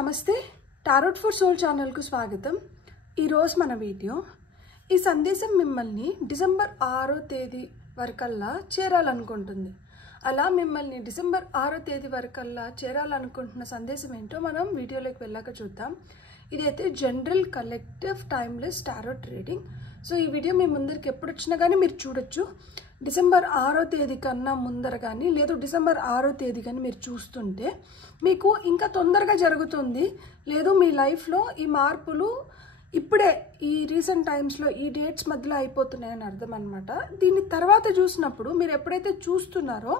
నమస్తే tarot for soul channel కు స్వాగతం। ఈ రోజు మన వీడియో ఈ సందేశం మిమ్మల్ని డిసెంబర్ 6వ తేదీ వరకల్లా చేరాలనుకుంటుంది। అలా మిమ్మల్ని డిసెంబర్ 6వ తేదీ వరకల్లా చేరాలనుకుంటున్న సందేశం ఏంటో మనం వీడియోలోకి వెళ్ళాక చూద్దాం। ఇదైతే general collective timeless tarot reading. So ఈ వీడియో మీ ముందరికి ఎప్పుడు వచ్చినా కానీ మీరు చూడొచ్చు। డిసెంబర్ 6వ తేదీ కన్నా ముందర కానీ లేదు డిసెంబర్ 6వ తేదీ కానీ మీరు చూస్తుంటే మీకు ఇంకా తొందరగా జరుగుతుంది, లేదు మీ లైఫ్లో ఈ మార్పులు ఇప్పుడే ఈ రీసెంట్ టైమ్స్లో ఈ డేట్స్ మధ్యలో అయిపోతున్నాయని అర్థం అనమాట। దీని తర్వాత చూసినప్పుడు మీరు ఎప్పుడైతే చూస్తున్నారో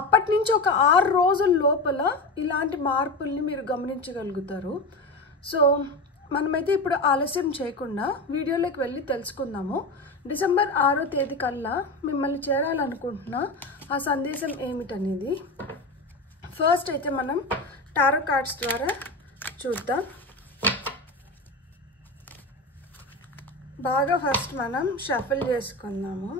అప్పటి నుంచి ఒక 6 రోజుల లోపల ఇలాంటి మార్పుల్ని మీరు గమనించగలుగుతారు। సో మనమైతే ఇప్పుడు ఆలస్యం చేయకుండా వీడియోలోకి వెళ్ళి తెలుసుకుందాము। డిసెంబర్ 6వ తేదీ కల్లా మిమ్మల్ని చేరాలనుకుంటున్న ఆ సందేశం ఏమిటనేది ఫస్ట్ అయితే మనం టారో కార్డ్స్ ద్వారా చూద్దాం। బాగా ఫస్ట్ మనం షఫల్ చేసుకుందాము।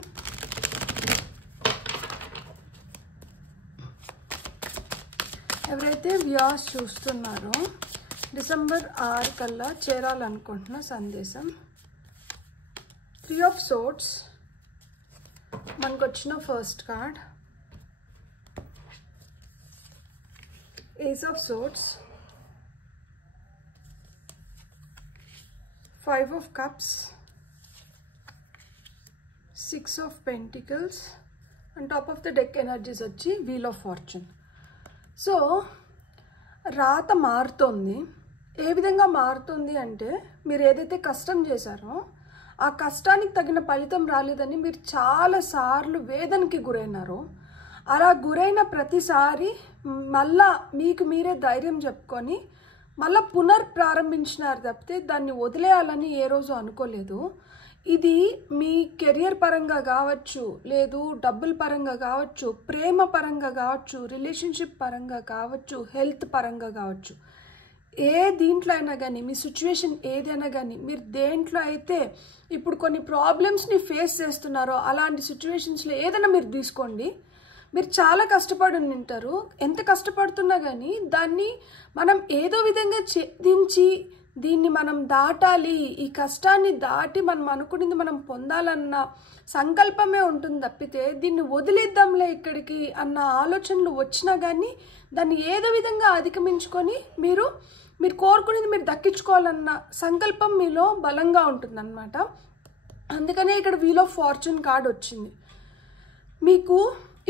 ఎవరైతే వ్యూస్ చూస్తున్నారో డిసెంబర్ 6 కల్లా చేరాలనుకుంటున్న సందేశం 3 of Swords మనకు వచ్చిన first card, Ace of Swords, 5 of Cups, 6 of Pentacles and top of the deck energies వచ్చి Wheel of Fortune। సో రాత మారుతుంది। ఏ విధంగా మారుతుంది అంటే మీరు ఏదైతే కష్టం చేశారో ఆ కష్టానికి తగిన ఫలితం రాలేదని మీరు చాలాసార్లు వేదనకి గురైనారు। అలా గురైన ప్రతిసారి మళ్ళా మీకు మీరే ధైర్యం చెప్పుకొని మళ్ళీ పునర్ప్రారంభించినారు తప్పితే దాన్ని వదిలేయాలని ఏ రోజు అనుకోలేదు। ఇది మీ కెరియర్ పరంగా కావచ్చు, లేదు డబ్బుల పరంగా కావచ్చు, ప్రేమ పరంగా కావచ్చు, రిలేషన్షిప్ పరంగా కావచ్చు, హెల్త్ పరంగా కావచ్చు, ఏ దీంట్లో అయినా కానీ మీ సిచ్యువేషన్ ఏదైనా కానీ మీరు దేంట్లో అయితే ఇప్పుడు కొన్ని ప్రాబ్లమ్స్ని ఫేస్ చేస్తున్నారో అలాంటి సిచ్యువేషన్స్లో ఏదైనా మీరు తీసుకోండి, మీరు చాలా కష్టపడి ఉంటారు। ఎంత కష్టపడుతున్నా కానీ దాన్ని మనం ఏదో విధంగా ఛేదించి దీన్ని మనం దాటాలి, ఈ కష్టాన్ని దాటి మనం అనుకునేది మనం పొందాలన్న సంకల్పమే ఉంటుంది తప్పితే దీన్ని వదిలేద్దాంలే ఇక్కడికి అన్న ఆలోచనలు వచ్చినా కానీ దాన్ని ఏదో విధంగా అధిగమించుకొని మీరు కోరుకునేది మీరు దక్కించుకోవాలన్న సంకల్పం మీలో బలంగా ఉంటుందన్నమాట। అందుకనే ఇక్కడ వీల్ ఆఫ్ ఫార్చ్యూన్ కార్డ్ వచ్చింది। మీకు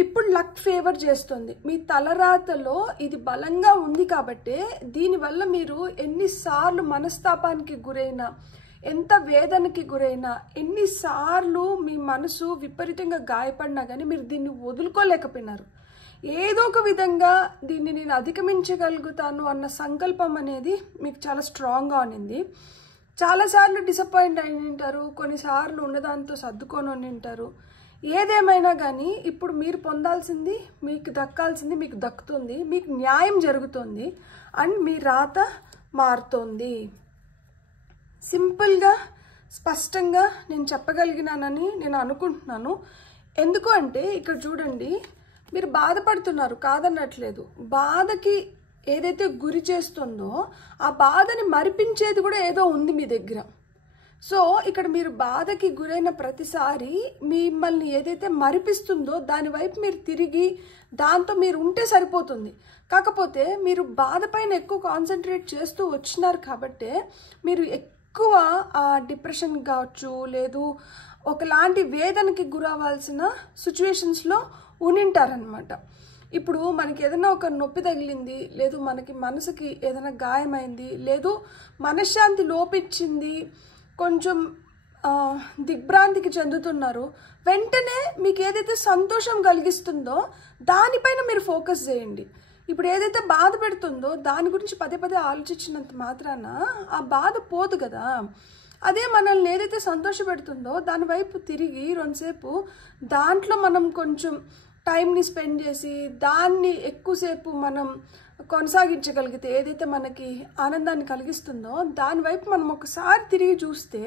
ఇప్పుడు లక్ ఫేవర్ చేస్తుంది, మీ తలరాతలో ఇది బలంగా ఉంది కాబట్టి దీనివల్ల మీరు ఎన్నిసార్లు మనస్తాపానికి గురైనా, ఎంత వేదనకి గురైనా, ఎన్నిసార్లు మీ మనసు విపరీతంగా గాయపడినా కానీ మీరు దీన్ని వదులుకోలేకపోయినారు। ఏదో ఒక విధంగా దీన్ని నేను అధిగమించగలుగుతాను అన్న సంకల్పం అనేది మీకు చాలా స్ట్రాంగ్గా ఉన్నింది। చాలాసార్లు డిసప్పాయింట్ అయి ఉంటారు, కొన్నిసార్లు ఉన్నదాంతో సర్దుకొని ఉంటారు। ఏదేమైనా కానీ ఇప్పుడు మీరు పొందాల్సింది, మీకు దక్కాల్సింది మీకు దక్కుతుంది, మీకు న్యాయం జరుగుతుంది అండ్ మీ రాత మారుతుంది। సింపుల్గా స్పష్టంగా నేను చెప్పగలిగినానని నేను అనుకుంటున్నాను। ఎందుకు అంటే ఇక్కడ చూడండి, మీరు బాధపడుతున్నారు కాదన్నట్లేదు, బాధకి ఏదైతే గురి చేస్తుందో ఆ బాధని మరిపించేది కూడా ఏదో ఉంది మీ దగ్గర। సో ఇక్కడ మీరు బాధకి గురైన ప్రతిసారి మిమ్మల్ని ఏదైతే మరిపిస్తుందో దాని వైపు మీరు తిరిగి దాంతో మీరు ఉంటే సరిపోతుంది। కాకపోతే మీరు బాధ పైన ఎక్కువ కాన్సన్ట్రేట్ చేస్తూ వచ్చినారు కాబట్టి మీరు ఎక్కువ ఆ డిప్రెషన్ కావచ్చు, లేదు ఒకలాంటి వేదనకి గురవ్వాల్సిన సిచ్యువేషన్స్లో ఉనింటారనమాట। ఇప్పుడు మనకి ఏదైనా ఒక నొప్పి తగిలింది, లేదు మనకి మనసుకి ఏదైనా గాయమైంది, లేదు మనశ్శాంతి లోపించింది, కొంచెం దిగ్భ్రాంతికి చెందుతున్నారు, వెంటనే మీకు ఏదైతే సంతోషం కలిగిస్తుందో దానిపైన మీరు ఫోకస్ చేయండి। ఇప్పుడు ఏదైతే బాధ పెడుతుందో దాని గురించి పదే పదే ఆలోచించినంత మాత్రాన ఆ బాధ పోదు కదా। అదే మనల్ని ఏదైతే సంతోషపెడుతుందో దాని వైపు తిరిగి రెండుసేపు దాంట్లో మనం కొంచెం టైంని స్పెండ్ చేసి దాన్ని ఎక్కువసేపు మనం కొనసాగించగలిగితే, ఏదైతే మనకి ఆనందాన్ని కలిగిస్తుందో దాని వైపు మనం ఒకసారి తిరిగి చూస్తే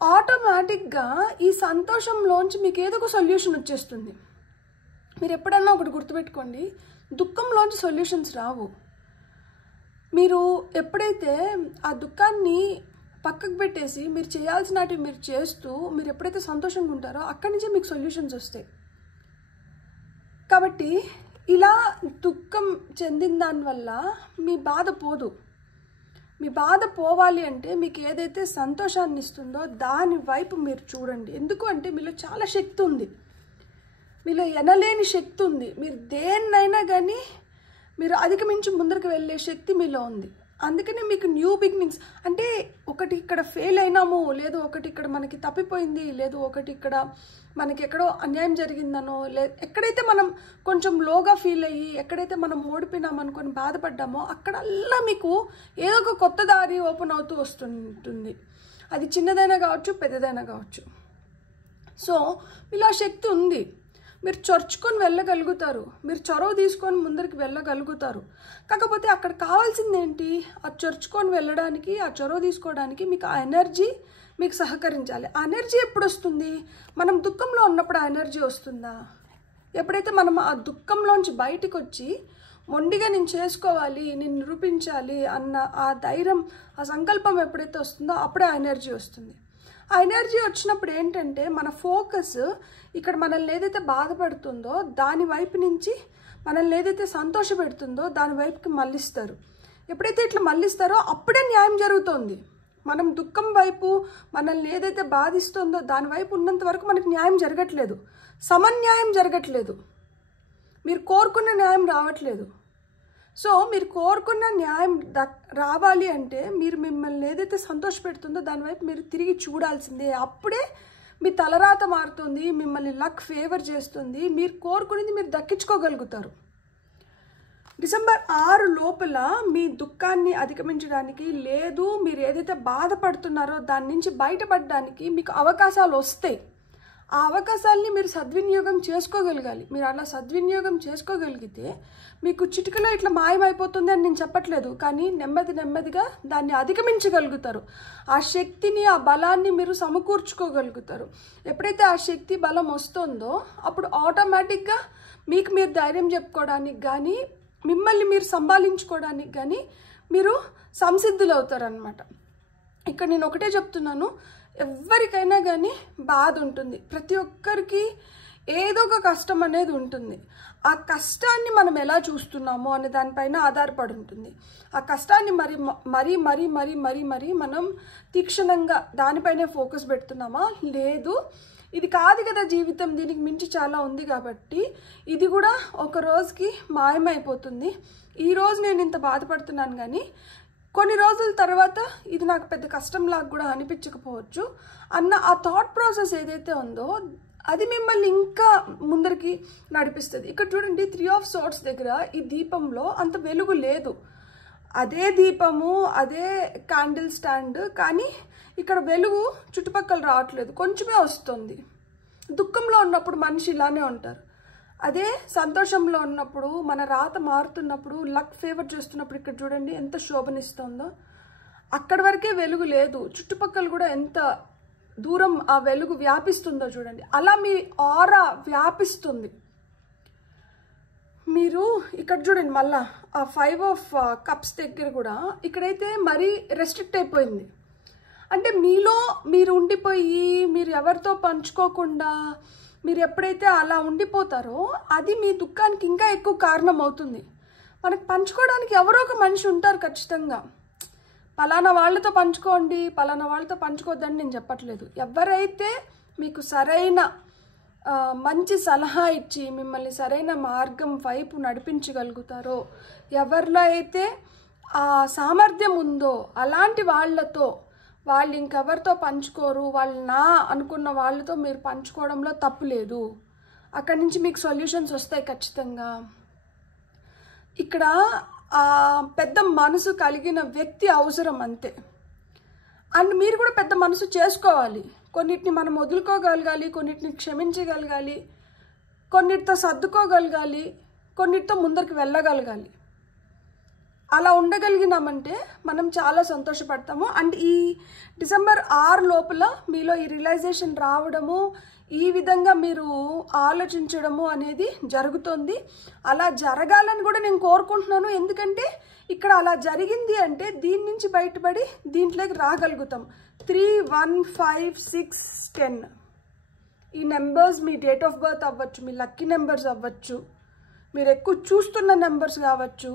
ఆటోమేటిక్గా ఈ సంతోషంలోంచి మీకు ఏదో ఒక సొల్యూషన్ వచ్చేస్తుంది। మీరు ఎప్పుడన్నా ఒకటి గుర్తుపెట్టుకోండి, దుఃఖంలోంచి సొల్యూషన్స్ రావు, మీరు ఎప్పుడైతే ఆ దుఃఖాన్ని పక్కకు పెట్టేసి మీరు చేయాల్సినవి మీరు చేస్తూ మీరు ఎప్పుడైతే సంతోషంగా ఉంటారో అక్కడి నుంచే మీకు సొల్యూషన్స్ వస్తాయి. కాబట్టి ఇలా దుఃఖం చెందిన దానివల్ల మీ బాధ పోదు. మీ బాధ పోవాలి అంటే మీకు ఏదైతే సంతోషాన్ని ఇస్తుందో దాని వైపు మీరు చూడండి. ఎందుకు అంటే మీలో చాలా శక్తి ఉంది, మీలో ఎనలేని శక్తి ఉంది. మీరు దేన్నైనా కానీ మీరు అధిగమించి ముందరికి వెళ్ళే శక్తి మీలో ఉంది. అందుకనే మీకు న్యూ బిగినింగ్స్ అంటే ఒకటి ఇక్కడ ఫెయిల్ అయినాము, లేదు ఒకటి ఇక్కడ మనకి తప్పిపోయింది, లేదు ఒకటి ఇక్కడ మనకి ఎక్కడో అన్యాయం జరిగిందనో, ఎక్కడైతే మనం కొంచెం లోగా ఫీల్ అయ్యి ఎక్కడైతే మనం ఓడిపోయినామనుకొని బాధపడ్డామో అక్కడల్లా మీకు ఏదో ఒక కొత్త దారి ఓపెన్ అవుతూ వస్తుంటుంది. అది చిన్నదైనా కావచ్చు, పెద్దదైనా కావచ్చు. సో మీలో ఆ శక్తి ఉంది, మీరు చొరుచుకొని వెళ్ళగలుగుతారు, మీరు చొరవ తీసుకొని ముందరికి వెళ్ళగలుగుతారు. కాకపోతే అక్కడ కావాల్సింది ఏంటి? ఆ చొరుచుకొని వెళ్ళడానికి, ఆ చొరవ తీసుకోవడానికి మీకు ఆ ఎనర్జీ మీకు సహకరించాలి. ఆ ఎనర్జీ ఎప్పుడు వస్తుంది? మనం దుఃఖంలో ఉన్నప్పుడు ఆ ఎనర్జీ వస్తుందా? ఎప్పుడైతే మనం ఆ దుఃఖంలోంచి బయటకు వచ్చి మొండిగా నేను చేసుకోవాలి, నేను నిరూపించాలి అన్న ఆ ధైర్యం, ఆ సంకల్పం ఎప్పుడైతే వస్తుందో అప్పుడే ఆ ఎనర్జీ వస్తుంది. ఆ ఎనర్జీ వచ్చినప్పుడు ఏంటంటే మన ఫోకస్ ఇక్కడ మనల్ని ఏదైతే బాధపడుతుందో దాని వైపు నుంచి మనల్ని ఏదైతే సంతోషపెడుతుందో దాని వైపుకి మళ్ళిస్తారు. ఎప్పుడైతే ఇట్లా మళ్ళిస్తారో అప్పుడే న్యాయం జరుగుతుంది. మనం దుఃఖం వైపు మనల్ని ఏదైతే బాధిస్తుందో దాని వైపు ఉన్నంత వరకు మనకి న్యాయం జరగట్లేదు, సమన్యాయం జరగట్లేదు, మీరు కోరుకున్న న్యాయం రావట్లేదు. సో మీరు కోరుకున్న న్యాయం రావాలి అంటే మీరు మిమ్మల్ని ఏదైతే సంతోషపెడుతుందో దానివైపు మీరు తిరిగి చూడాల్సిందే. అప్పుడే మీ తలరాత మారుతుంది, మిమ్మల్ని లక్ ఫేవర్ చేస్తుంది, మీరు కోరుకునేది మీరు దక్కించుకోగలుగుతారు. డిసెంబర్ 6 లోపల మీ దుఃఖాన్ని అధిగమించడానికి, లేదు మీరు ఏదైతే బాధపడుతున్నారో దాని నుంచి బయటపడడానికి మీకు అవకాశాలు వస్తాయి. ఆ అవకాశాలని మీరు సద్వినియోగం చేసుకోగలగాలి. మీరు అలా సద్వినియోగం చేసుకోగలిగితే మీకు చిటికలో ఇట్లా మాయమైపోతుంది అని నేను చెప్పట్లేదు, కానీ నెమ్మదిగా దాన్ని అధిగమించగలుగుతారు. ఆ శక్తిని, ఆ బలాన్ని మీరు సమకూర్చుకోగలుగుతారు. ఎప్పుడైతే ఆ శక్తి బలం వస్తుందో అప్పుడు ఆటోమేటిక్గా మీకు మీరు ధైర్యం చెప్పుకోవడానికి కానీ, మిమ్మల్ని మీరు సంభాళించుకోవడానికి కానీ మీరు సంసిద్ధులు అవుతారనమాట. ఇక్కడ నేను ఒకటే చెప్తున్నాను, ఎవరికైనా కానీ బాధ ఉంటుంది, ప్రతి ఒక్కరికి ఏదో ఒక కష్టం అనేది ఉంటుంది. ఆ కష్టాన్ని మనం ఎలా చూస్తున్నామో అనే దానిపైన ఆధారపడి ఉంటుంది. ఆ కష్టాన్ని మరి మనం తీక్షణంగా దానిపైనే ఫోకస్ పెడుతున్నామా, లేదు ఇది కాదు కదా జీవితం, దీనికి మించి చాలా ఉంది కాబట్టి ఇది కూడా ఒక రోజుకి మాయమైపోతుంది, ఈరోజు నేను ఇంత బాధపడుతున్నాను కానీ కొన్ని రోజుల తర్వాత ఇది నాకు పెద్ద కష్టంలాగా కూడా అనిపించకపోవచ్చు అన్న ఆ థాట్ ప్రాసెస్ ఏదైతే ఉందో అది మిమ్మల్ని ఇంకా ముందరికి నడిపిస్తుంది. ఇక్కడ చూడండి 3 of Swords దగ్గర ఈ దీపంలో అంత వెలుగు లేదు, అదే దీపము అదే క్యాండిల్ స్టాండ్, కానీ ఇక్కడ వెలుగు చుట్టుపక్కల రావట్లేదు, కొంచెమే వస్తుంది. దుఃఖంలో ఉన్నప్పుడు మనిషి ఇలానే ఉంటారు. అదే సంతోషంలో ఉన్నప్పుడు, మన రాత మారుతున్నప్పుడు, లక్ ఫేవర్ చేస్తున్నప్పుడు ఇక్కడ చూడండి ఎంత శోభనిస్తుందో. అక్కడి వరకే వెలుగు లేదు, చుట్టుపక్కల కూడా ఎంత దూరం ఆ వెలుగు వ్యాపిస్తుందో చూడండి. అలా మీ ఆరా వ్యాపిస్తుంది. మీరు ఇక్కడ చూడండి మళ్ళా ఆ 5 of Cups దగ్గర కూడా ఇక్కడైతే మరీ రెస్ట్రిక్ట్ అయిపోయింది. అంటే మీలో మీరు ఉండిపోయి మీరు ఎవరితో పంచుకోకుండా మీరు ఎప్పుడైతే అలా ఉండిపోతారో అది మీ దుఃఖానికి ఇంకా ఎక్కువ కారణం అవుతుంది. మనకు పంచుకోవడానికి ఎవరో ఒక మనిషి ఉంటారు ఖచ్చితంగా. పలానా వాళ్ళతో పంచుకోండి, పలానా వాళ్ళతో పంచుకోవద్దని నేను చెప్పట్లేదు. ఎవరైతే మీకు సరైన మంచి సలహా ఇచ్చి మిమ్మల్ని సరైన మార్గం వైపు నడిపించగలుగుతారో, ఎవరిలో అయితే ఆ సామర్థ్యం ఉందో అలాంటి వాళ్ళతో, వాళ్ళు ఇంకెవరితో పంచుకోరు, వాళ్ళు నా అనుకున్న వాళ్ళతో మీరు పంచుకోవడంలో తప్పు లేదు. అక్కడి నుంచి మీకు సొల్యూషన్స్ వస్తాయి ఖచ్చితంగా. ఇక్కడ ఆ పెద్ద మనసు కలిగిన వ్యక్తి అవసరం అంతే. అండ్ మీరు కూడా పెద్ద మనసు చేసుకోవాలి. కొన్నిటిని మనం వదులుకోగలగాలి, కొన్నిటిని క్షమించగలగాలి, కొన్నిటితో సర్దుకోగలగాలి, కొన్నిటితో ముందరికి వెళ్ళగలగాలి. అలా ఉండగలిగినామంటే మనం చాలా సంతోషపడతాము. అండ్ ఈ డిసెంబర్ 6 లోపల మీలో ఈ రియలైజేషన్ రావడము, ఈ విధంగా మీరు ఆలోచించడము అనేది జరుగుతుంది. అలా జరగాలని కూడా నేను కోరుకుంటున్నాను. ఎందుకంటే ఇక్కడ అలా జరిగింది అంటే దీని నుంచి బయటపడి దీంట్లోకి రాగలుగుతాం. 3, 1, 5, 6, 10 ఈ numbers me date of birth అవ్వచ్చు, మీ లక్కీ నెంబర్స్ అవ్వచ్చు, మీరు ఎక్కువ చూస్తున్న నెంబర్స్ కావచ్చు.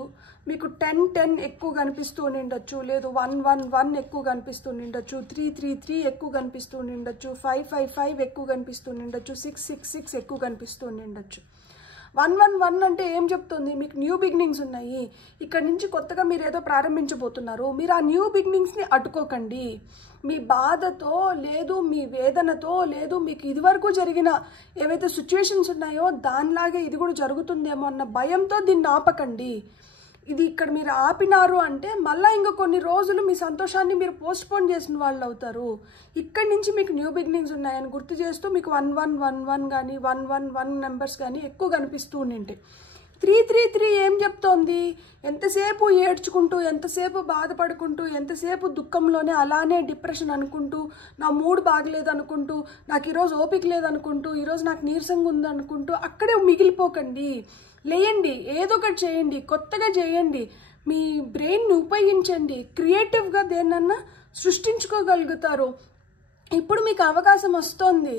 మీకు 10, 10 ఎక్కువ కనిపిస్తూ ఉండొచ్చు, లేదు 1, 1, 1 ఎక్కువ కనిపిస్తూ ఉండొచ్చు, 3, 3, 3 ఎక్కువ కనిపిస్తూ ఉండొచ్చు, 5, 5, 5 ఎక్కువ కనిపిస్తూ ఉండొచ్చు, 6, 6, 6 ఎక్కువ కనిపిస్తూ ఉండొచ్చు. 1, 1, 1 అంటే ఏం చెప్తుంది? మీకు న్యూ బిగినింగ్స్ ఉన్నాయి. ఇక్కడ నుంచి కొత్తగా మీరు ఏదో ప్రారంభించబోతున్నారు. మీరు ఆ న్యూ బిగినింగ్స్ని అడ్డుకోకండి. మీ బాధతో లేదు, మీ వేదనతో లేదు, మీకు ఇదివరకు జరిగిన ఏవైతే సిచ్యువేషన్స్ ఉన్నాయో దానిలాగే ఇది కూడా జరుగుతుందేమో అన్న భయంతో దీన్ని ఆపకండి. ఇది ఇక్కడ మీరు ఆపినారు అంటే మళ్ళీ ఇంకా కొన్ని రోజులు మీ సంతోషాన్ని మీరు పోస్ట్పోన్ చేసిన వాళ్ళు అవుతారు. ఇక్కడి నుంచి మీకు న్యూ బిగినింగ్స్ ఉన్నాయని గుర్తు చేస్తూ మీకు 1, 1, 1, 1 కానీ 1, 1, 1 నెంబర్స్ కానీ ఎక్కువ కనిపిస్తూ ఉండింటాయి. 3, 3, 3 ఏం చెప్తోంది? ఎంతసేపు ఏడ్చుకుంటూ, ఎంతసేపు బాధపడుకుంటూ, ఎంతసేపు దుఃఖంలోనే అలానే డిప్రెషన్ అనుకుంటూ, నా మూడ్ బాగలేదు అనుకుంటూ, నాకు ఈరోజు ఓపిక లేదనుకుంటూ, ఈరోజు నాకు నీరసంగా ఉందనుకుంటూ అక్కడే మిగిలిపోకండి. లేయండి, ఏదో ఒకటి చేయండి, కొత్తగా చేయండి, మీ బ్రెయిన్ని ఉపయోగించండి, క్రియేటివ్గా దేన్నన్నా సృష్టించుకోగలుగుతారు. ఇప్పుడు మీకు అవకాశం వస్తుంది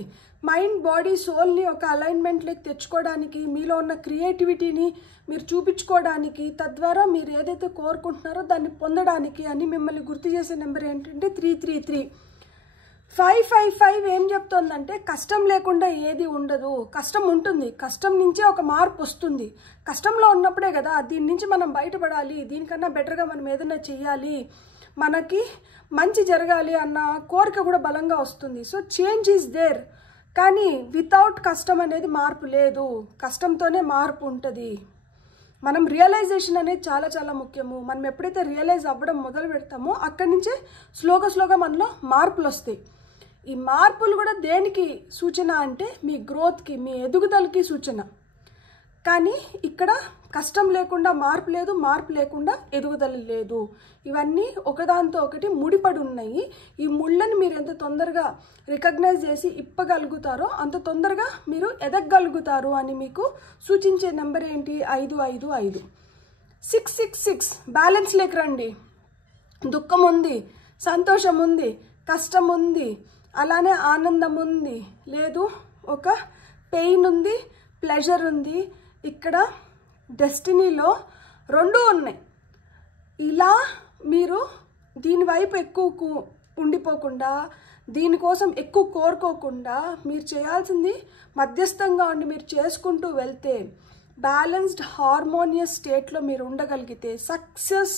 మైండ్, బాడీ, సోల్ని ఒక అలైన్మెంట్లోకి తెచ్చుకోవడానికి, మీలో ఉన్న క్రియేటివిటీని మీరు చూపించుకోవడానికి, తద్వారా మీరు ఏదైతే కోరుకుంటున్నారో దాన్ని పొందడానికి అని మిమ్మల్ని గుర్తు చేసే నెంబర్ ఏంటంటే 333. 555 ఏం చెప్తోందంటే కష్టం లేకుండా ఏది ఉండదు. కష్టం ఉంటుంది, కష్టం నుంచే ఒక మార్పు వస్తుంది. కష్టంలో ఉన్నప్పుడే కదా దీని నుంచి మనం బయటపడాలి, దీనికన్నా బెటర్గా మనం ఏదైనా చెయ్యాలి, మనకి మంచి జరగాలి అన్న కోరిక కూడా బలంగా వస్తుంది. So change is there. కానీ వితౌట్ కష్టం అనేది మార్పు లేదు, కష్టంతోనే మార్పు ఉంటుంది. మనం రియలైజేషన్ అనేది చాలా చాలా ముఖ్యము. మనం ఎప్పుడైతే రియలైజ్ అవ్వడం మొదలు పెడతామో అక్కడి నుంచే స్లోగా మనలో మార్పులు వస్తాయి. ఈ మార్పులు కూడా దేనికి సూచన అంటే మీ గ్రోత్కి, మీ ఎదుగుదలకి సూచన. కానీ ఇక్కడ కష్టం లేకుండా మార్పు లేదు, మార్పు లేకుండా ఎదుగుదల లేదు. ఇవన్నీ ఒకదాంతో ఒకటి ముడిపడి ఉన్నాయి. ఈ ముళ్ళని మీరు ఎంత తొందరగా రికగ్నైజ్ చేసి ఇప్పగలుగుతారో అంత తొందరగా మీరు ఎదగగలుగుతారు అని మీకు సూచించే నెంబర్ ఏంటి? 555. 666 బ్యాలెన్స్ లేక రండి. దుఃఖం ఉంది, సంతోషం ఉంది, కష్టం ఉంది, అలానే ఆనందం ఉంది, లేదు ఒక పెయిన్ ఉంది, ప్లెజర్ ఉంది. ఇక్కడ డెస్టినీలో 2 ఉన్నాయి. ఇలా మీరు దీనివైపు ఎక్కువ ఉండిపోకుండా, దీనికోసం ఎక్కువ కోరుకోకుండా మీరు చేయాల్సింది మధ్యస్థంగా ఉండి మీరు చేసుకుంటూ వెళ్తే, బ్యాలెన్స్డ్ హార్మోనియస్ స్టేట్లో మీరు ఉండగలిగితే సక్సెస్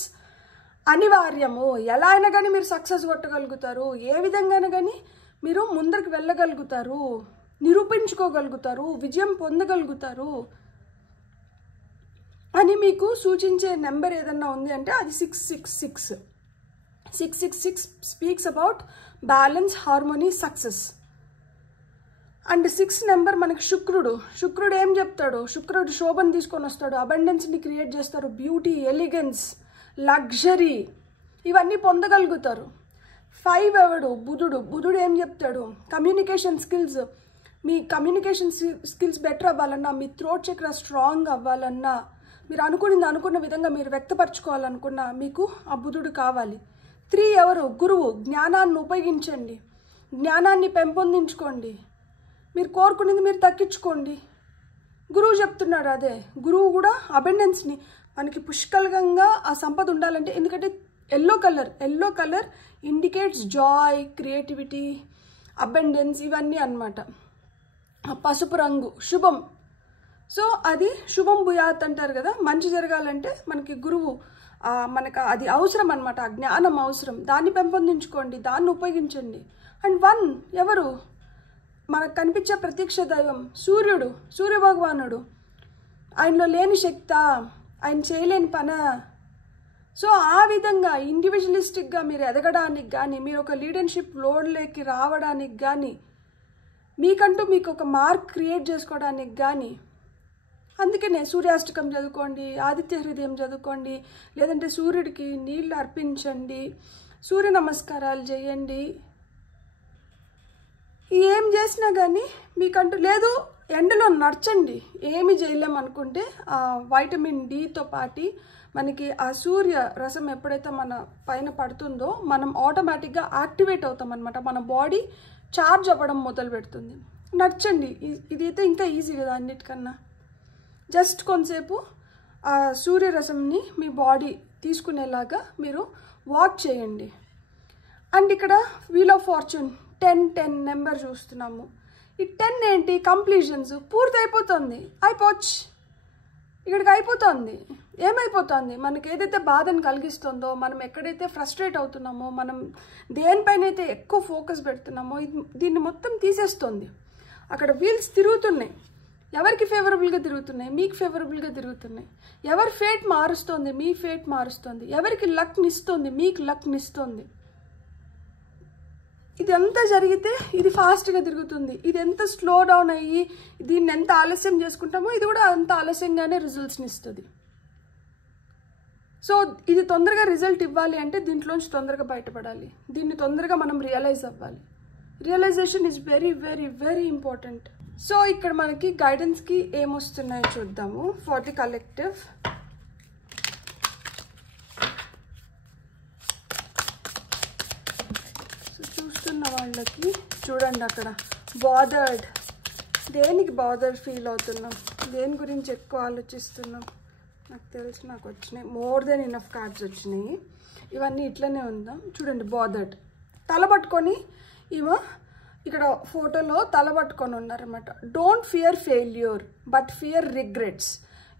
అనివార్యము. ఎలా అయినా కానీ మీరు సక్సెస్ కొట్టగలుగుతారు, ఏ విధంగా అయినా కానీ మీరు ముందరికి వెళ్ళగలుగుతారు, నిరూపించుకోగలుగుతారు, విజయం పొందగలుగుతారు అని మీకు సూచించే నెంబర్ ఏదన్నా ఉంది అంటే అది 666. 666 speaks about balance, harmony, success. And 6 number మనకి శుక్రుడు ఏం చెప్తాడు? శుక్రుడు శోభను తీసుకొని వస్తాడు, అబండెన్స్ని క్రియేట్ చేస్తారు, బ్యూటీ, ఎలిగెన్స్, లగ్జరీ ఇవన్నీ పొందగలుగుతారు. 5 ఎవడు? బుధుడు ఏం చెప్తాడు? Communication skills. మీ కమ్యూనికేషన్ స్కిల్స్ బెటర్ అవ్వాలన్నా, మీ థ్రోట్ చక్ర స్ట్రాంగ్ అవ్వాలన్నా, మీరు అనుకున్న విధంగా మీరు వ్యక్తపరచుకోవాలనుకున్నా మీకు ఆ బుధుడు కావాలి. 3 ఎవరు? గురువు. జ్ఞానాన్ని ఉపయోగించండి, జ్ఞానాన్ని పెంపొందించుకోండి, మీరు కోరుకునేది మీరు దక్కించుకోండి. గురువు చెప్తున్నాడు అదే. గురువు కూడా అబెండెన్స్ని మనకి పుష్కలంగా ఆ సంపద ఉండాలంటే, ఎందుకంటే yellow colour indicates Joy, creativity, abundance ఇవన్నీ అన్నమాట. పసుపు రంగు శుభం. సో అది శుభం భూయాత్ అంటారు కదా, మంచి జరగాలంటే మనకి గురువు మనకు అది అవసరం అనమాట, ఆ జ్ఞానం అవసరం. దాన్ని పెంపొందించుకోండి, దాన్ని ఉపయోగించండి. అండ్ 1 ఎవరు? మనకు కనిపించే ప్రత్యక్ష దైవం సూర్య భగవానుడు. ఆయనలో లేని శక్తి, ఆయన చేయలేని పన. సో ఆ విధంగా ఇండివిజువలిస్టిక్గా మీరు ఎదగడానికి కానీ, మీరు ఒక లీడర్షిప్ రోల్లోకి రావడానికి కానీ, మీకు ఒక మార్క్ క్రియేట్ చేసుకోవడానికి కానీ అందుకనే సూర్యాష్టకం చదువుకోండి, ఆదిత్య హృదయం చదువుకోండి, లేదంటే సూర్యుడికి నీళ్లు అర్పించండి, సూర్య నమస్కారాలు చేయండి. ఏం చేసినా కానీ మీకంటూ లేదు, ఎండలో నడచండి. ఏమి చేయలేమనుకుంటే ఆ వైటమిన్ డితో పాటు మనకి ఆ సూర్య రసం ఎప్పుడైతే మన పైన పడుతుందో మనం ఆటోమేటిక్గా యాక్టివేట్ అవుతాం అనమాట. మన బాడీ ఛార్జ్ అవ్వడం మొదలు పెడుతుంది. నడచండి. ఇదైతే ఇంకా ఈజీ కదా అన్నిటికన్నా. జస్ట్ కొంతసేపు ఆ సూర్యరసంని మీ బాడీ తీసుకునేలాగా మీరు వాక్ చేయండి. అండ్ ఇక్కడ వీల్ ఆఫ్ ఫార్చ్యూన్ 10 నెంబర్ చూస్తున్నాము. ఈ 10 ఏంటి? కంప్లీషన్స్. పూర్తి అయిపోతుంది, అయిపోవచ్చు. ఇక్కడికి అయిపోతుంది. ఏమైపోతుంది? మనకి ఏదైతే బాధను కలిగిస్తుందో, మనం ఎక్కడైతే ఫ్రస్ట్రేట్ అవుతున్నామో, మనం దేనిపైన అయితే ఎక్కువ ఫోకస్ పెడుతున్నామో దీన్ని మొత్తం తీసేస్తుంది. అక్కడ వీల్స్ తిరుగుతున్నాయి. ఎవరికి ఫేవరబుల్గా తిరుగుతున్నాయి? మీకు ఫేవరబుల్గా తిరుగుతున్నాయి. ఎవరి ఫేట్ మారుస్తుంది? మీ ఫేట్ మారుస్తుంది. ఎవరికి లక్నిస్తుంది? మీకు లక్నిస్తుంది. ఇది ఎంత జరిగితే ఇది ఫాస్ట్గా తిరుగుతుంది. ఇది ఎంత స్లో డౌన్ అయ్యి దీన్ని ఎంత ఆలస్యం చేసుకుంటామో ఇది కూడా అంత ఆలస్యంగానే రిజల్ట్స్ని ఇస్తుంది. సో ఇది తొందరగా రిజల్ట్ ఇవ్వాలి అంటే దీంట్లోంచి తొందరగా బయటపడాలి. దీన్ని తొందరగా మనం రియలైజ్ అవ్వాలి. Realisation is very very very important. So ఇక్కడ మనకి గైడెన్స్కి ఏమొస్తున్నాయో చూద్దాము. ఫర్ ది కలెక్టివ్, చూస్తున్న వాళ్ళకి చూడండి, అక్కడ బాదర్డ్. దేనికి బాదర్డ్ ఫీల్ అవుతున్నాం? దేని గురించి ఎక్కువ ఆలోచిస్తున్నాం? నాకు తెలిసి నాకు వచ్చినాయి మోర్ దెన్ ఇనఫ్ కార్డ్స్ వచ్చినాయి. ఇవన్నీ ఇట్లనే ఉందాం. చూడండి, బాదర్డ్. తల పట్టుకొని ఇవో ఇక్కడ ఫోటోలో తల పట్టుకొని ఉన్నారన్నమాట. Don't fear failure but fear regrets.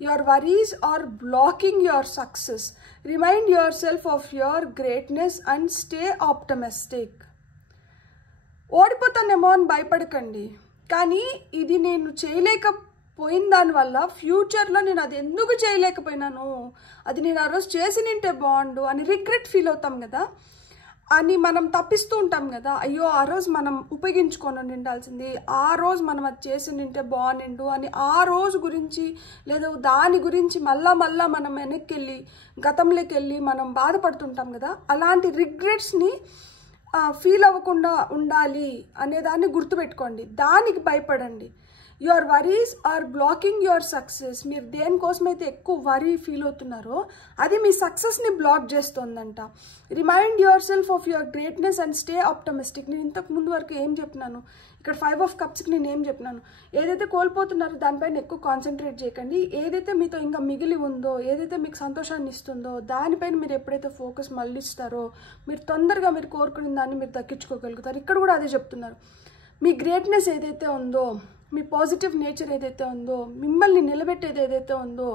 Your worries are blocking your success. Remind yourself of your greatness and stay optimistic. ఓడిపోతానేమో అని భయపడకండి, కానీ ఇది నేను చేయలేకపోయిన దానివల్ల ఫ్యూచర్లో నేను అది ఎందుకు చేయలేకపోయినాను, అది నేను ఆ రోజు చేసి నింటే బాగుండు అని రిగ్రెట్ ఫీల్ అవుతాం కదా, అని మనం తప్పిస్తూ ఉంటాం కదా. అయ్యో ఆ రోజు మనం ఉపయోగించుకొని నిండాల్సింది, ఆ రోజు మనం అది చేసి నింటే బాగుండు అని ఆ రోజు గురించి లేదా దాని గురించి మళ్ళా మనం వెనక్కి వెళ్ళి గతంలోకి వెళ్ళి మనం బాధపడుతుంటాం కదా. అలాంటి రిగ్రెట్స్ని ఫీల్ అవ్వకుండా ఉండాలి అనేదాన్ని గుర్తుపెట్టుకోండి. దానికి భయపడండి. Your worries are blocking your success. మీరు దేనికోసమైతే ఎక్కువ వరీ ఫీల్ అవుతున్నారో అది మీ సక్సెస్ని బ్లాక్ చేస్తుందంట. Remind yourself of your greatness and stay optimistic. నేను ఇంతకు ముందు వరకు ఏం చెప్పినాను? ఇక్కడ 5 ఆఫ్ కప్స్కి నేను ఏం చెప్పినాను? ఏదైతే కోల్పోతున్నారో దానిపైన ఎక్కువ కాన్సన్ట్రేట్ చేయకండి. ఏదైతే మీతో ఇంకా మిగిలి ఉందో, ఏదైతే మీకు సంతోషాన్ని ఇస్తుందో దానిపైన మీరు ఎప్పుడైతే ఫోకస్ మళ్ళిస్తారో మీరు తొందరగా మీరు కోరుకున్న దాన్ని మీరు దక్కించుకోగలుగుతారు. ఇక్కడ కూడా అదే చెప్తున్నారు. మీ గ్రేట్నెస్ ఏదైతే ఉందో, మీ పాజిటివ్ నేచర్ ఏదైతే ఉందో, మిమ్మల్ని నిలబెట్టేది ఏదైతే ఉందో,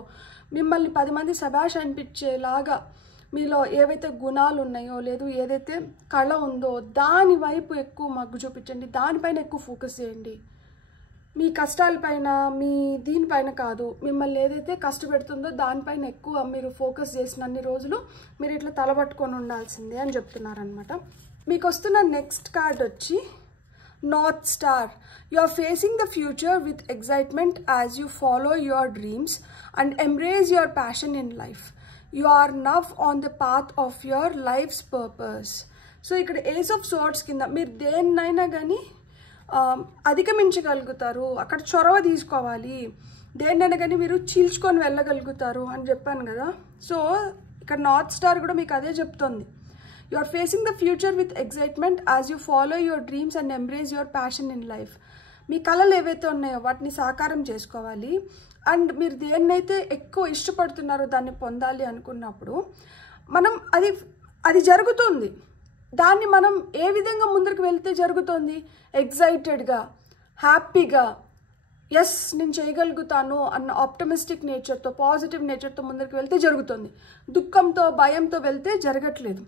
మిమ్మల్ని 10 మంది శభాష్ అనిపించేలాగా మీలో ఏవైతే గుణాలు ఉన్నాయో లేదు ఏదైతే కళ ఉందో దాని వైపు ఎక్కువ మగ్గు చూపించండి. దానిపైన ఎక్కువ ఫోకస్ చేయండి. మీ కష్టాలపైన, మీ దీనిపైన కాదు. మిమ్మల్ని ఏదైతే కష్టపెడుతుందో దానిపైన ఎక్కువ మీరు ఫోకస్ చేసినన్ని రోజులు మీరు ఇట్లా తలబట్టుకొని ఉండాల్సిందే అని చెప్తున్నారనమాట. మీకు వస్తున్న నెక్స్ట్ కార్డ్ వచ్చి North Star. You are facing the future with excitement as you follow your dreams and embrace your passion in life. You are now on the path of your life's purpose. So ఇక్కడ Ace of Swords కింద మీరు దేన్నైనా కానీ అధిగమించగలుగుతారు. అక్కడ చొరవ తీసుకోవాలి. దేన్నైనా కానీ మీరు చీల్చుకొని వెళ్ళగలుగుతారు అని చెప్పాను కదా. సో ఇక్కడ నార్త్ స్టార్ కూడా మీకు అదే చెప్తుంది. You are facing the future with excitement as you follow your dreams and embrace your passion in life. మీ కళలు ఏవైతే ఉన్నాయో వాటిని సాకారం చేసుకోవాలి. అండ్ మీరు దేన్నైతే ఎక్కువ ఇష్టపడుతున్నారో దాన్ని పొందాలి అనుకున్నప్పుడు మనం అది జరుగుతుంది. దాన్ని మనం ఏ విధంగా ముందుకు వెళ్తే జరుగుతుంది? ఎగ్జైటెడ్గా, హ్యాపీగా, ఎస్ నేను చేయగలుగుతాను అన్న ఆప్టమిస్టిక్ నేచర్తో, పాజిటివ్ నేచర్తో ముందుకు వెళ్తే జరుగుతుంది. దుఃఖంతో, భయంతో వెళ్తే జరగట్లేదు.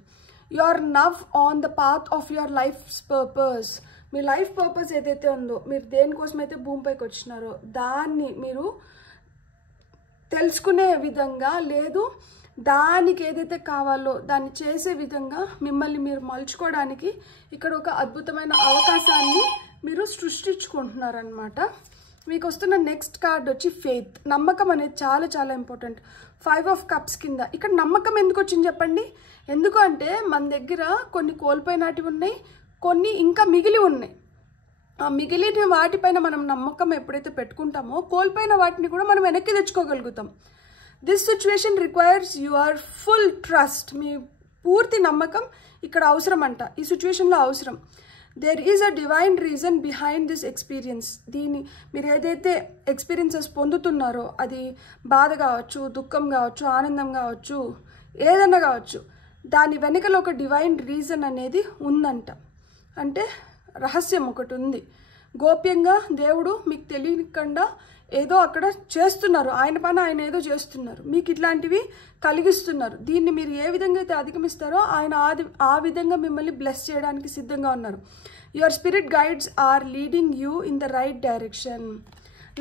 You are now on the path of your life's purpose. Me life purpose ఏదైతే ఉందో, మీరు దేనికోసమైతే భూమిపైకి వచ్చినారో దాన్ని మీరు తెలుసుకునే విధంగా లేదు దానికి ఏదైతే కావాలో దాన్ని చేసే విధంగా మిమ్మల్ని మీరు మలుచుకోవడానికి ఇక్కడ ఒక అద్భుతమైన అవకాశాన్ని మీరు సృష్టించుకుంటున్నారనమాట. మీకు వస్తున్న నెక్స్ట్ కార్డ్ వచ్చి ఫెయిత్. నమ్మకం అనేది చాలా చాలా ఇంపార్టెంట్. 5 ఆఫ్ కప్స్ కింద ఇక్కడ నమ్మకం ఎందుకు వచ్చింది చెప్పండి? ఎందుకు అంటే మన దగ్గర కొన్ని కోల్పోయినటివి ఉన్నాయి, కొన్ని ఇంకా మిగిలి ఉన్నాయి. ఆ మిగిలిన వాటిపైన మనం నమ్మకం ఎప్పుడైతే పెట్టుకుంటామో కోల్పోయిన వాటిని కూడా మనం వెనక్కి తెచ్చుకోగలుగుతాం. This situation requires your full trust. మీ పూర్తి నమ్మకం ఇక్కడ అవసరం అంట, ఈ సిచ్యువేషన్లో అవసరం. There is a divine reason behind this experience. దీన్ని మీరు ఏదైతే ఎక్స్పీరియన్సెస్ పొందుతున్నారో అది బాధ కావచ్చు, దుఃఖం కావచ్చు, ఆనందం కావచ్చు, ఏదన్నా కావచ్చు, దాని వెనుకల ఒక డివైన్ రీజన్ అనేది ఉందంట. అంటే రహస్యం ఒకటి ఉంది. గోప్యంగా దేవుడు మీకు తెలియకుండా ఏదో అక్కడ చేస్తున్నారు, ఆయన పని ఆయన ఏదో చేస్తున్నారు, మీకు ఇట్లాంటివి కలిగిస్తున్నారు. దీన్ని మీరు ఏ విధంగా అయితే అధిగమిస్తారో ఆయన ఆ విధంగా మిమ్మల్ని బ్లెస్ చేయడానికి సిద్ధంగా ఉన్నారు. Your spirit guides are leading you in the right direction.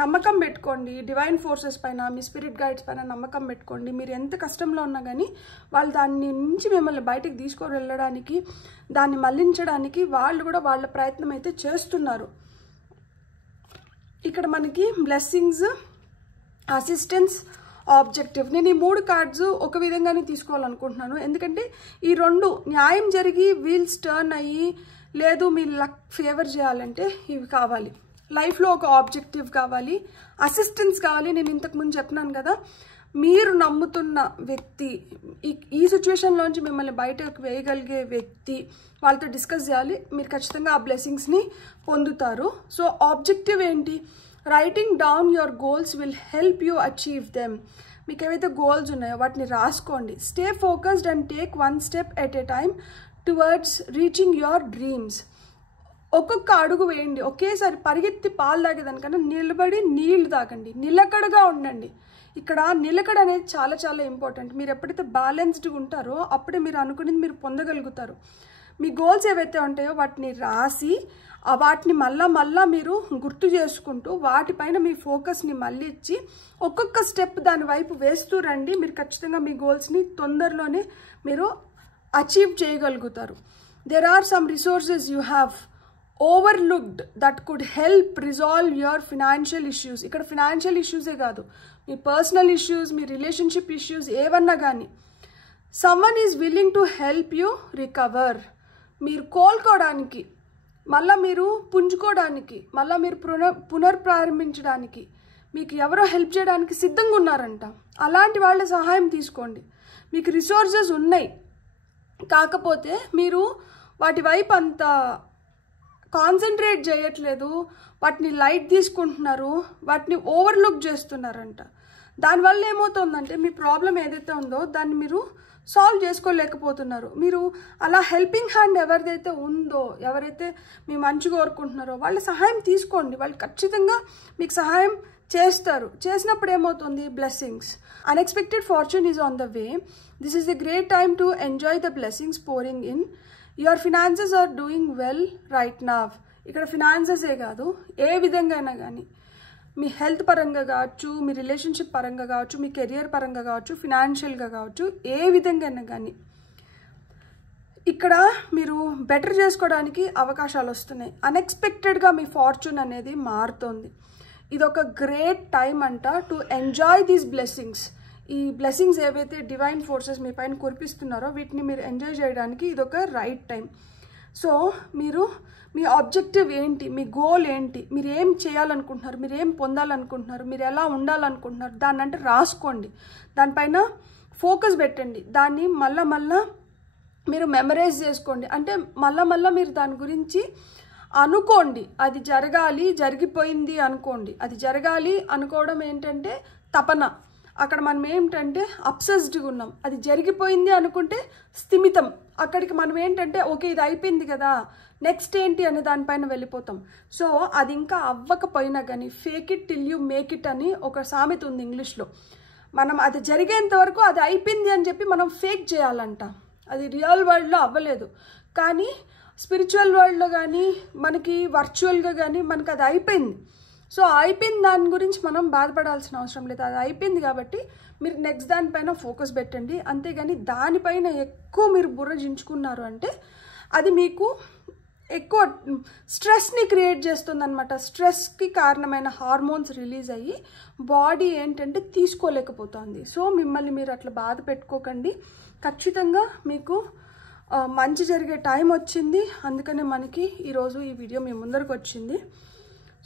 నమ్మకం పెట్టుకోండి డివైన్ ఫోర్సెస్ పైన, మీ స్పిరిట్ గైడ్స్ పైన నమ్మకం పెట్టుకోండి. మీరు ఎంత కష్టంలో ఉన్నా కానీ వాళ్ళు దాని నుంచి మిమ్మల్ని బయటికి తీసుకొని వెళ్ళడానికి, దాన్ని మళ్లించడానికి వాళ్ళు కూడా వాళ్ళ ప్రయత్నం అయితే చేస్తున్నారు. ఇక్కడ మనకి బ్లెస్సింగ్స్, అసిస్టెన్స్, ఆబ్జెక్టివ్. నేను ఈ 3 కార్డ్స్ ఒక విధంగానే తీసుకోవాలనుకుంటున్నాను. ఎందుకంటే ఈ 2 న్యాయం జరిగి వీల్స్ టర్న్ అయ్యి, లేదు మీ లక్ ఫేవర్ చేయాలంటే ఇవి కావాలి. లైఫ్లో ఒక ఆబ్జెక్టివ్ కావాలి, అసిస్టెన్స్ కావాలి. నేను ఇంతకుముందు చెప్పినాను కదా, మీరు నమ్ముతున్న వ్యక్తి, ఈ సిచ్యువేషన్లోంచి మిమ్మల్ని బయటకు వేయగలిగే వ్యక్తి, వాళ్ళతో డిస్కస్ చేయాలి. మీరు ఖచ్చితంగా ఆ బ్లెస్సింగ్స్ని పొందుతారు. సో ఆబ్జెక్టివ్ ఏంటి? Writing down your goals will help you achieve them. మీకు ఏవైతే గోల్స్ ఉన్నాయో వాటిని రాసుకోండి. Stay focused and take 1 step at a time towards reaching your dreams. ఒక్కొక్క అడుగు వేయండి. ఒకేసారి పరిగెత్తి పాలు తాగేదానికన్నా నిలబడి నీళ్లు తాగండి. నిలకడగా ఉండండి. ఇక్కడ నిలకడ అనేది చాలా చాలా ఇంపార్టెంట్. మీరు ఎప్పుడైతే బ్యాలెన్స్డ్గా ఉంటారో అప్పుడే మీరు అనుకునేది మీరు పొందగలుగుతారు. మీ గోల్స్ ఏవైతే ఉంటాయో వాటిని రాసి వాటిని మళ్ళా మీరు గుర్తు చేసుకుంటూ వాటిపైన మీ ఫోకస్ని మళ్ళీ ఇచ్చి ఒక్కొక్క స్టెప్ దాని వైపు వేస్తూ రండి. మీరు ఖచ్చితంగా మీ గోల్స్ని తొందరలోనే మీరు అచీవ్ చేయగలుగుతారు. There are some resources you have overlooked that could help resolve your financial issues. ఇక్కడ ఫినాన్షియల్ ఇష్యూసే కాదు, మీ పర్సనల్ ఇష్యూస్, మీ రిలేషన్షిప్ ఇష్యూస్ ఏవన్నా కానీ. Someone is willing to help you recover. మీరు కోలుకోవడానికి, మళ్ళీ మీరు పుంజుకోవడానికి, మళ్ళీ మీరు పునర్ప్రారంభించడానికి మీకు ఎవరో హెల్ప్ చేయడానికి సిద్ధంగా ఉన్నారంట. అలాంటి వాళ్ళ సహాయం తీసుకోండి. మీకు రిసోర్సెస్ ఉన్నాయి, కాకపోతే మీరు వాటి వైపు అంత కాన్సన్ట్రేట్ చేయట్లేదు, వాటిని లైట్ తీసుకుంటున్నారు, వాటిని ఓవర్లుక్ చేస్తున్నారంట. దానివల్ల ఏమవుతుందంటే మీ ప్రాబ్లం ఏదైతే ఉందో దాన్ని మీరు సాల్వ్ చేసుకోలేకపోతున్నారు. మీరు అలా హెల్పింగ్ హ్యాండ్ ఎవరిదైతే ఉందో, ఎవరైతే మీ మంచి కోరుకుంటున్నారో వాళ్ళ సహాయం తీసుకోండి. వాళ్ళు ఖచ్చితంగా మీకు సహాయం చేస్తారు. చేసినప్పుడు ఏమవుతుంది? Blessings. Unexpected fortune is on the way. This is a great time to enjoy the blessings pouring in. Your finances are doing well right now. ఇక్కడ ఫినాన్సెసే కాదు, ఏ విధంగా అయినా కానీ మీ హెల్త్ పరంగా కావచ్చు, మీ రిలేషన్షిప్ పరంగా కావచ్చు, మీ కెరియర్ పరంగా కావచ్చు, ఫినాన్షియల్గా కావచ్చు, ఏ విధంగా అయినా కానీ ఇక్కడ మీరు బెటర్ చేసుకోవడానికి అవకాశాలు వస్తున్నాయి. అన్ఎక్స్పెక్టెడ్గా మీ ఫార్చ్యూన్ అనేది మారుతుంది. ఇది ఒక గ్రేట్ టైం అంట టు ఎంజాయ్ దీస్ బ్లెస్సింగ్స్. ఈ బ్లెస్సింగ్స్ ఏవైతే డివైన్ ఫోర్సెస్ మీ పైన కురిపిస్తున్నారో వీటిని మీరు ఎంజాయ్ చేయడానికి ఇదొక రైట్ టైం. సో మీరు మీ ఆబ్జెక్టివ్ ఏంటి, మీ గోల్ ఏంటి, మీరు ఏం చేయాలనుకుంటున్నారు, మీరు ఏం పొందాలనుకుంటున్నారు, మీరు ఎలా ఉండాలనుకుంటున్నారు, దాన్ని అంటే రాసుకోండి. దానిపైన ఫోకస్ పెట్టండి. దాన్ని మళ్ళా మీరు మెమరైజ్ చేసుకోండి. అంటే మళ్ళా మీరు దాని గురించి అనుకోండి. అది జరగాలి, జరిగిపోయింది అనుకోండి. అది జరగాలి అనుకోవడం ఏంటంటే తపన. అక్కడ మనం ఏమిటంటే అబ్సెస్డ్గా ఉన్నాం. అది జరిగిపోయింది అనుకుంటే స్థిమితం. అక్కడికి మనం ఏంటంటే ఓకే ఇది అయిపోయింది కదా, నెక్స్ట్ ఏంటి అనే దానిపైన వెళ్ళిపోతాం. సో అది ఇంకా అవ్వకపోయినా కానీ fake it till you make it అని ఒక సామెత ఉంది ఇంగ్లీష్లో. మనం అది జరిగేంత వరకు అది అయిపోయింది అని చెప్పి మనం ఫేక్ చేయాలంట. అది రియల్ వరల్డ్లో అవ్వలేదు, కానీ స్పిరిచువల్ వరల్డ్లో కానీ మనకి వర్చువల్గా కానీ మనకు అది అయిపోయింది. సో అయిపోయింది, దాని గురించి మనం బాధపడాల్సిన అవసరం లేదు. అది అయిపోయింది కాబట్టి మీరు నెక్స్ట్ దానిపైన ఫోకస్ పెట్టండి. అంతేగాని దానిపైన ఎక్కువ మీరు బుర్ర జించుకున్నారు అంటే అది మీకు ఎక్కువ స్ట్రెస్ని క్రియేట్ చేస్తుంది అనమాట. స్ట్రెస్కి కారణమైన హార్మోన్స్ రిలీజ్ అయ్యి బాడీ ఏంటంటే తీసుకోలేకపోతుంది. సో మిమ్మల్ని మీరు అట్లా బాధ పెట్టుకోకండి. ఖచ్చితంగా మీకు మంచి జరిగే టైం వచ్చింది. అందుకనే మనకి ఈరోజు ఈ వీడియో మీ ముందరకు వచ్చింది.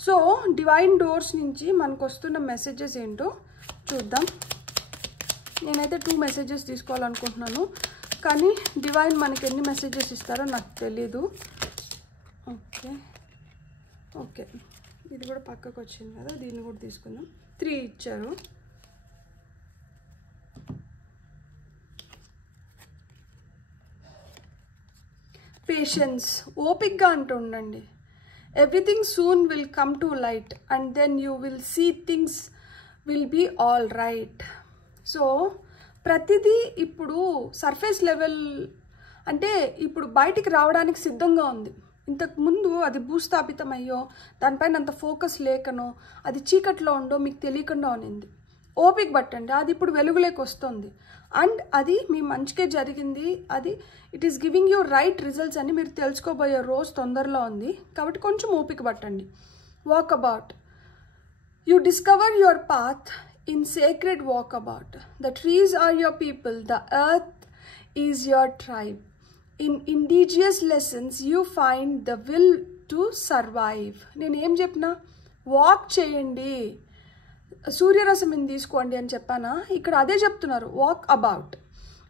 సో డివైన్ డోర్స్ నుంచి మనకు వస్తున్న మెసేజెస్ ఏంటో చూద్దాం. నేనైతే 2 మెసేజెస్ తీసుకోవాలనుకుంటున్నాను, కానీ డివైన్ మనకి ఎన్ని మెసేజెస్ ఇస్తారో నాకు తెలీదు. ఓకే ఇది కూడా పక్కకు వచ్చింది కదా, దీన్ని కూడా తీసుకుందాం. 3 ఇచ్చారు. పేషెన్స్, ఓపిక్గా అంటూ ఉండండి. Everything soon will come to light and then you will see things will be all right. So ప్రతిదీ ఇప్పుడు సర్ఫేస్ లెవెల్ అంటే ఇప్పుడు బయటికి రావడానికి సిద్ధంగా ఉంది. ఇంతకుముందు అది భూస్థాపితమయ్యో దానిపైన అంత ఫోకస్ లేకనో అది చీకట్లో ఉండో మీకు తెలియకుండా ఉన్నింది. ఓపిక పట్టండి, అది ఇప్పుడు వెలుగులోకి వస్తుంది అండ్ అది మీ మంచికే జరిగింది. అది it is giving you right results అని మీరు తెలుసుకోబోయే రోజు తొందరలో ఉంది. కాబట్టి కొంచెం ఓపిక పట్టండి. Walk about, you discover your path in sacred walkabout. The trees are your people, the earth is your tribe. In indigenous lessons you find the will to survive. నేను ఏం చెప్పినా వాక్ చేయండి, సూర్యరశ్మిని తీసుకోండి అని చెప్పానా, ఇక్కడ అదే చెప్తున్నారు. Walk about,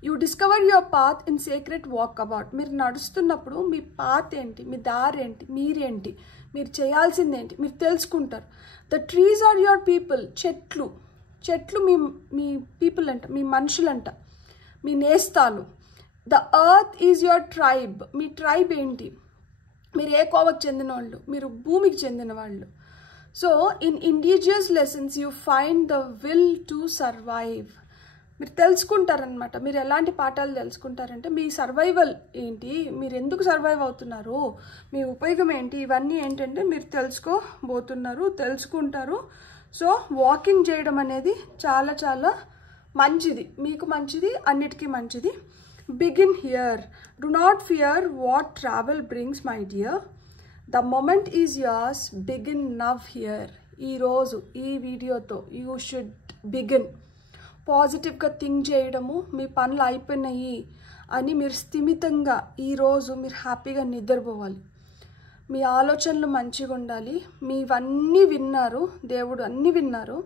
you discover your path in secret walk about. మీరు నడుస్తున్నప్పుడు మీ పాత్ ఏంటి, మీ దారి ఏంటి, మీరేంటి, మీరు చేయాల్సిందేంటి మీరు తెలుసుకుంటారు. The trees are your people, చెట్లు మీ పీపుల్ అంట, మీ మనుషులంట, మీ నేస్తాలు. The earth is your tribe, మీ ట్రైబ్ ఏంటి, మీరు ఏ కోవకు చెందిన వాళ్ళు, మీరు భూమికి చెందిన వాళ్ళు. So in indigenous lessons you find the will to survive. మీరు తెలుసుకుంటారనమాట. మీరు ఎలాంటి పాఠాలు తెలుసుకుంటారంటే మీ సర్వైవల్ ఏంటి, మీరు ఎందుకు సర్వైవ్ అవుతున్నారు, మీ ఉపయోగం ఏంటి, ఇవన్నీ ఏంటంటే మీరు తెలుసుకుంటారు. సో వాకింగ్ చేయడం అనేది చాలా చాలా మంచిది, మీకు మంచిది, అన్నిటికీ మంచిది. Begin here, do not fear what travel brings my dear. The moment is yours, begin now here. ఈరోజు ఈ వీడియోతో యూ షుడ్ బిగిన్. పాజిటివ్గా థింక్ చేయడము, మీ పనులు అయిపోయినాయి అని మీరు స్థిమితంగా ఈరోజు మీరు హ్యాపీగా నిద్రపోవాలి. మీ ఆలోచనలు మంచిగా ఉండాలి. మీవన్నీ విన్నారు, దేవుడు అన్నీ విన్నారు,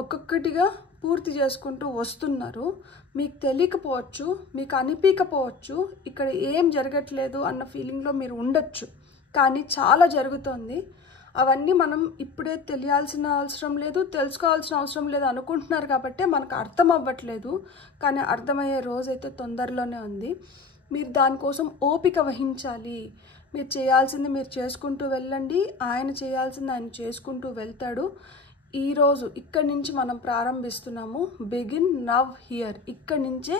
ఒక్కొక్కటిగా పూర్తి చేసుకుంటూ వస్తున్నారు. మీకు తెలియకపోవచ్చు, మీకు అనిపించకపోవచ్చు, ఇక్కడ ఏం జరగట్లేదు అన్న ఫీలింగ్లో మీరు ఉండొచ్చు, కానీ చాలా జరుగుతోంది. అవన్నీ మనం ఇప్పుడే తెలియాల్సిన అవసరం లేదు, తెలుసుకోవాల్సిన అవసరం లేదు అనుకుంటున్నారు కాబట్టి మనకు అర్థం అవ్వట్లేదు. కానీ అర్థమయ్యే రోజైతే తొందరలోనే ఉంది. మీరు దానికోసం ఓపిక వహించాలి. మీరు చేయాల్సింది మీరు చేసుకుంటూ వెళ్ళండి, ఆయన చేయాల్సింది ఆయన చేసుకుంటూ వెళ్తాడు. ఈరోజు ఇక్కడి నుంచి మనం ప్రారంభిస్తున్నాము. Begin now here. ఇక్కడి నుంచే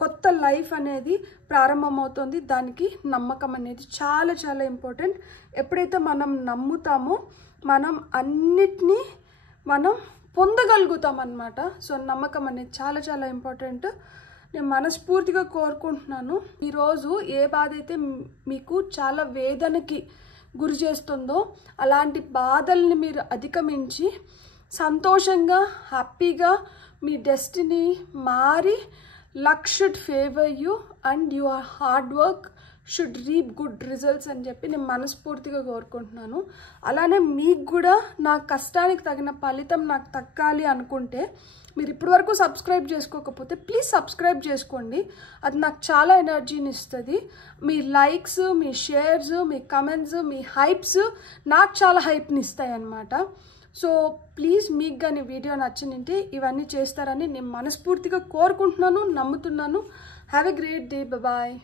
కొత్త లైఫ్ అనేది ప్రారంభమవుతుంది. దానికి నమ్మకం అనేది చాలా చాలా ఇంపార్టెంట్. ఎప్పుడైతే మనం నమ్ముతామో మనం అన్నిటినీ మనం పొందగలుగుతాం అన్నమాట. సో నమ్మకం అనేది చాలా చాలా ఇంపార్టెంట్. నేను మనస్ఫూర్తిగా కోరుకుంటున్నాను, ఈరోజు ఏ బాధ అయితే మీకు చాలా వేదనకి గురి చేస్తుందో అలాంటి బాధల్ని మీరు అధిగమించి సంతోషంగా హ్యాపీగా మీ డెస్టినీ మారి luck should favor you and your hard work should reap good results అని చెప్పి నేను మనస్ఫూర్తిగా కోరుకుంటున్నాను. అలానే మీకు కూడా నా కష్టానికి తగిన ఫలితం నాకు దక్కాలి అనుకుంటే మీరు ఇప్పటివరకు సబ్స్క్రైబ్ చేసుకోకపోతే ప్లీజ్ సబ్స్క్రైబ్ చేసుకోండి. అది నాకు చాలా ఎనర్జీని ఇస్తుంది. మీ లైక్స్, మీ షేర్స్, మీ కమెంట్స్, మీ హైప్స్ నాకు చాలా హైప్ని ఇస్తాయి అన్నమాట. సో ప్లీజ్ మీకు కానీ వీడియో నచ్చినంటే ఇవన్నీ చేస్తారని నేను మనస్ఫూర్తిగా కోరుకుంటున్నాను, నమ్ముతున్నాను. Have a great day. Bye.